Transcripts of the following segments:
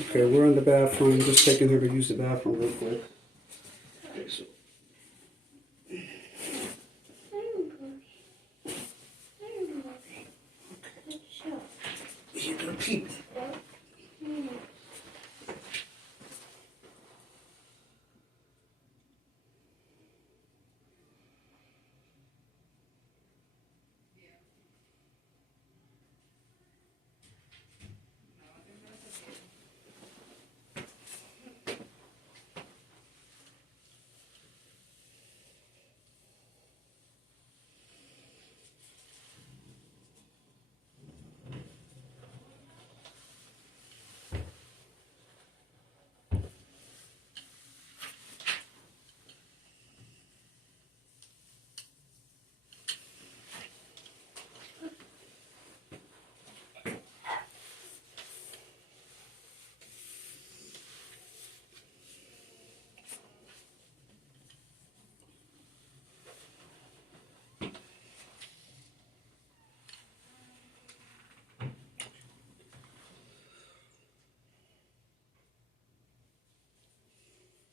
Okay, we're in the bathroom. Just taking her to use the bathroom real quick. Okay, so. You're gonna pee.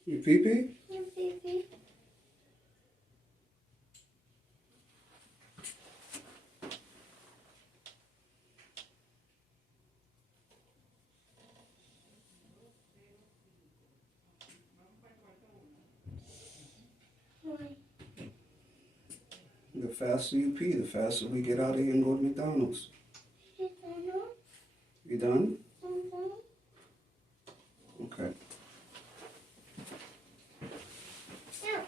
You pee pee? You pee. The faster you pee, the faster we get out of here and go to McDonald's. You done? Okay. Yeah.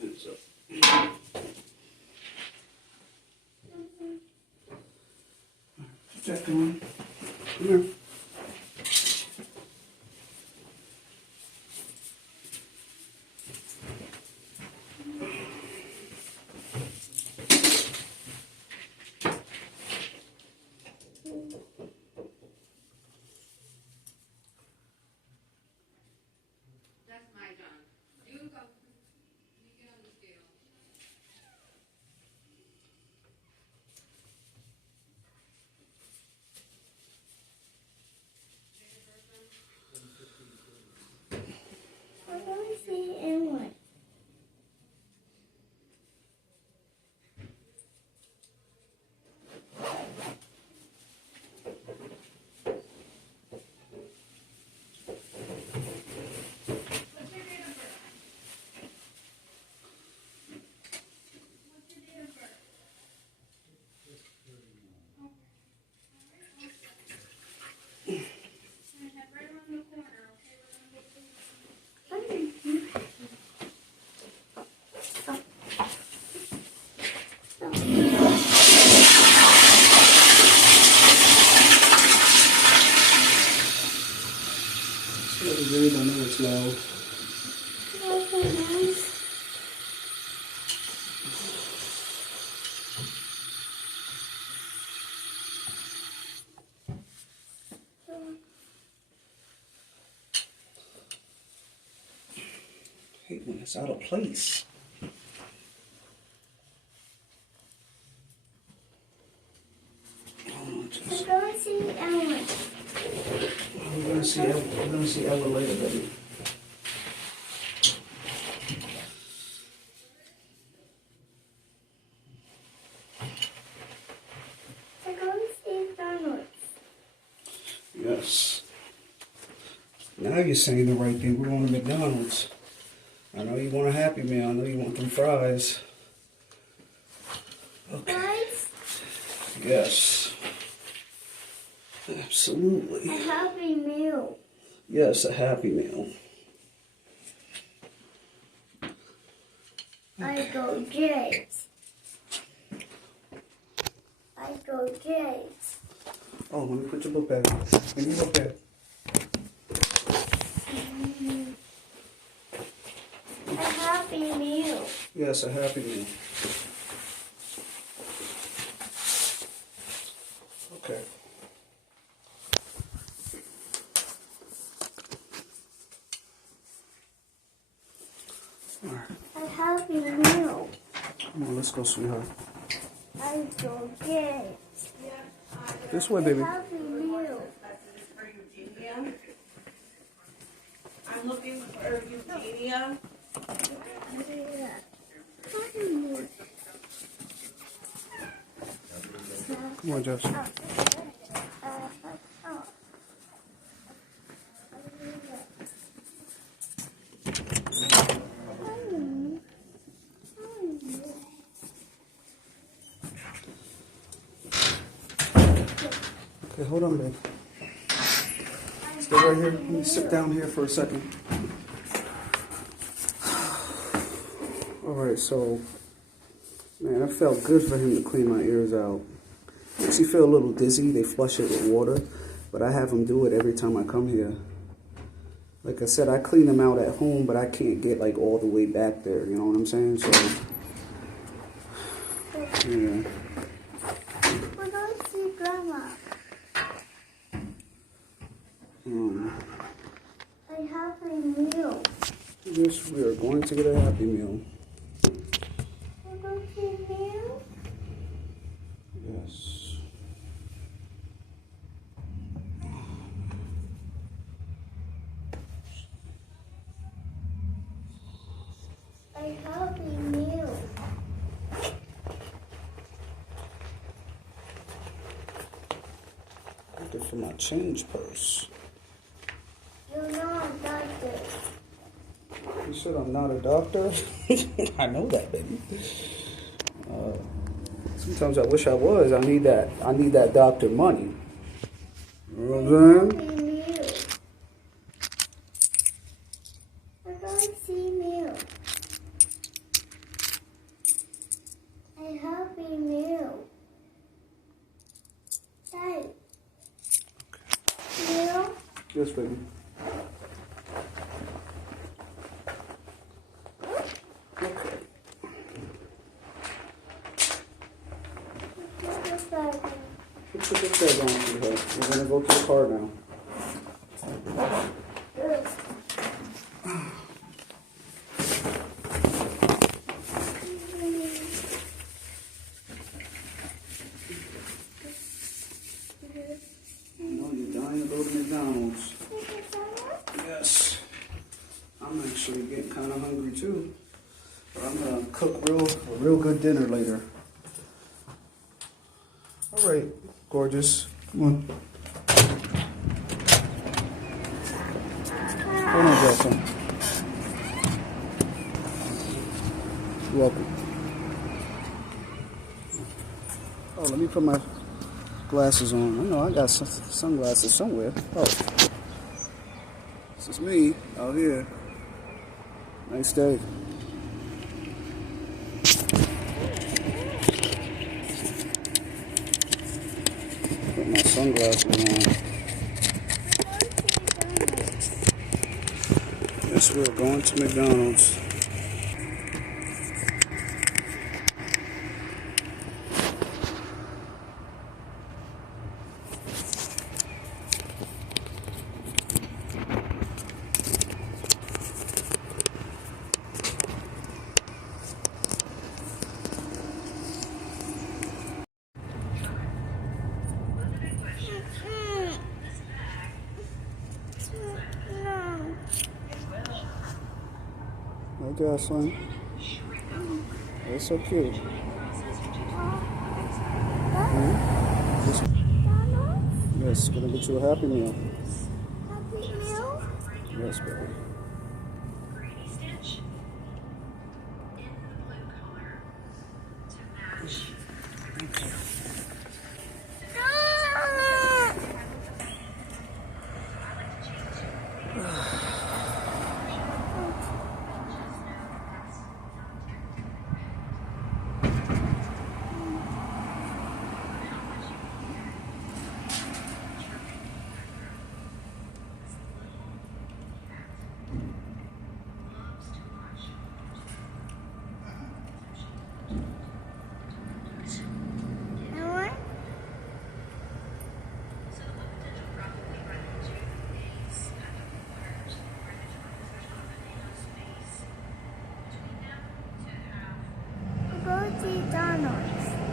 Pants up. Put that on. Come here. That's my John. You go. You get on the scale. I don't see anyone. What's your date of birth? What's your date of birth? I have right around the corner, okay? We're gonna make this. It's really good. I know it's loud. I hate when it's out of place. Oh, just, I don't see anyone. we're gonna see. We're gonna see Ella later, baby. I don't see Donald. Yes. Now you're saying the right thing. We're going to McDonald's. I know you want a Happy Meal. I know you want them fries. Okay. Guys, Yes. Absolutely. a Happy Meal. Yes, a Happy Meal. I go James. I go James. Oh, let me put your book back. Give me your book back. A Happy Meal. Yes, a Happy Meal. Okay. A Happy Meal. Come on, let's go, sweetheart. I go James. This way, A baby. Happy Meal. I'm looking for Eugenia. Happy Meal. Come on, Jess. Okay, hold on, babe. Stay right here. Let me sit down here for a second. Alright, so, man, it felt good for him to clean my ears out. Makes you feel a little dizzy. They flush it with water, but I have him do it every time I come here. Like I said, I clean them out at home, but I can't get like all the way back there. You know what I'm saying? So, yeah. We're going to see Grandma. A Happy Meal. Yes, we are going to get a Happy Meal. We're going to see meal. Yes. A Happy Meal. Looking for my change purse. You know I'm doctor. You said I'm not a doctor? I know that, baby. Sometimes I wish I was. I need that doctor money. You know what I'm saying? Happy Meal. We're going to see meal. A Happy Meal. Hey. Meal. Yes, baby. Okay. Put the bag in. Let's put this bag on, sweetheart. We're gonna go to the car now. I know you're dying to go to McDonald's. Yes. I'm actually getting kind of hungry too. But I'm gonna cook a real good dinner later. All right, gorgeous. Come on. Hold on, Jackson. You're welcome. Oh, let me put my glasses on. I know I got sunglasses somewhere. Oh, this is me out here. Nice day. Put my sunglasses on. Yes, we're going to McDonald's. Hey, Jocelyn. That's so cute. Yes, gonna get you a Happy Meal. Happy Meal. Yes, baby.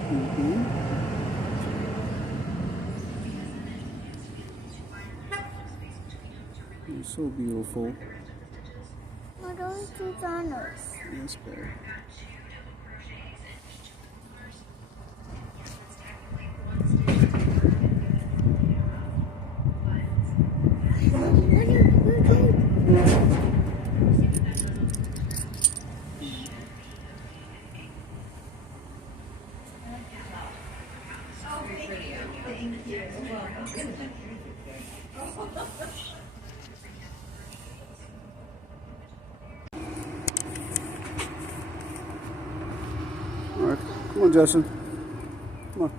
Mm-hmm. You're so beautiful. What those two donors? Yes, babe. All right, come on, Justin. Come on.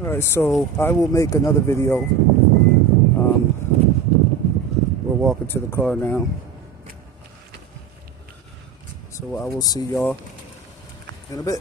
All right, so I will make another video. We're walking to the car now. So I will see y'all in a bit.